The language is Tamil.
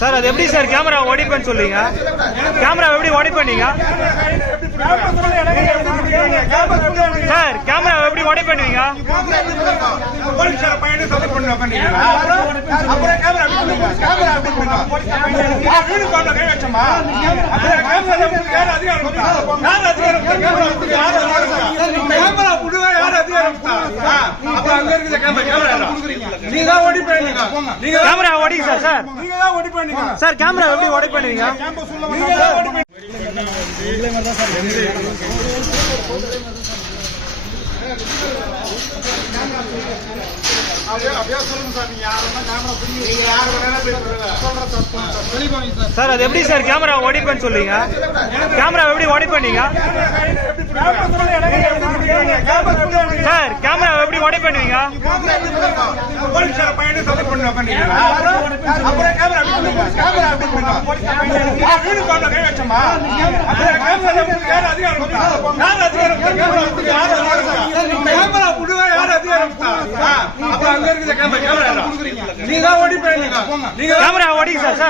சார் அது எப்படி சார் கேமரா ஓடிப்பேன்னு சொல்றீங்க? கேமரா எப்படி ஓடிப்பண்ணீங்க சார் கேமரா எப்படி ஓடி பண்ணுவீங்க கேமரா எப்படி பண்ணுவீங்க? அப்புறம் அதிகாரம் அதிகாரம் கேமரா கேமரா அங்க கேமரா, நீங்க தான் ஓடி போயிருந்தீங்க. நீங்க தான் கேமரா ஓடிங்க சார் சார். நீங்க தான் ஓடி போயிருந்தீங்க. சார் கேமரா எப்படி ஓடி நீங்க தான் சொல்லுங்க சார். அது எப்படி சார் கேமரா ஓடிப்பேன்னு சொல்றீங்க? கேமரா எப்படி ஓடி பண்ணீங்க எப்படி ஓடி பண்ணுவீங்க. நீங்க. நீங்க கேமரா ஓடிங்க சார்